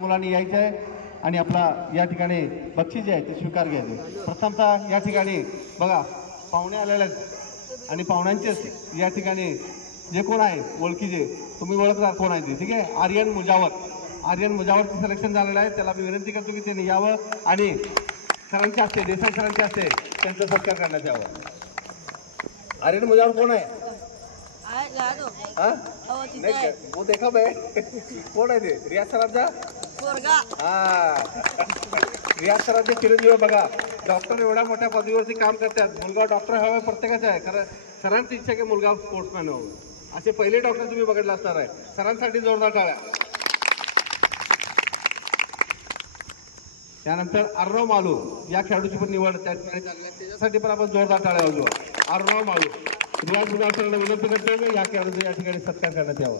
मुलांनी यायचं आहे आणि आपला या ठिकाणी बक्षीस जे आहे ते स्वीकार घ्यायचे। प्रथमतः या ठिकाणी बघा पाहुणे आलेले आहेत आणि पाहुण्यांचेच या ठिकाणी जे कोण आहे ओळखीचे तुम्ही ओळखणार कोण आहे ते, ठीक आहे। आर्यन मुजावरचं सिलेक्शन झालेलं आहे, त्याला मी विनंती करतो की त्यांनी यावं आणि सरांच्या हस्ते देसाई सरांच्या हस्ते त्यांचा सत्कार करण्यात यावं। आर्यन मुजावर कोण आहे? नहीं वो देखा मैं कोण आहे ते? रियाज सरांचा पोरगा। रियाज सरांचे चिरंजीव बघा, डॉक्टर एवढ्या मोठ्या पदवीवरती काम करतात। मुलगा डॉक्टर हवा प्रत्येकाचा आहे, खरं सरांची इच्छा की मुलगा स्पोर्ट्समॅन व्हावं। असे पहिले डॉक्टर तुम्ही बघितला असणार आहे। सरांसाठी जोरदार टाळ्या। त्यानंतर अर्णव मालू या खेळाडूची पण निवड त्या ठिकाणी झाली आहे, त्याच्यासाठी पण आपण जोरदार टाळ्या वाजवू। अर्णव मालू रियाज सरांना विनंती करतो की या खेळाडूचा या ठिकाणी सत्कार करण्यात यावा।